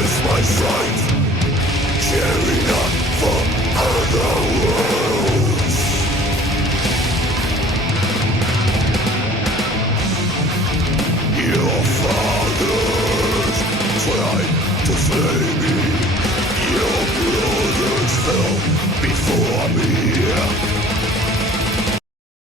is my sight, caring not for other worlds. Your fathers tried to slay me, your brothers fell before me.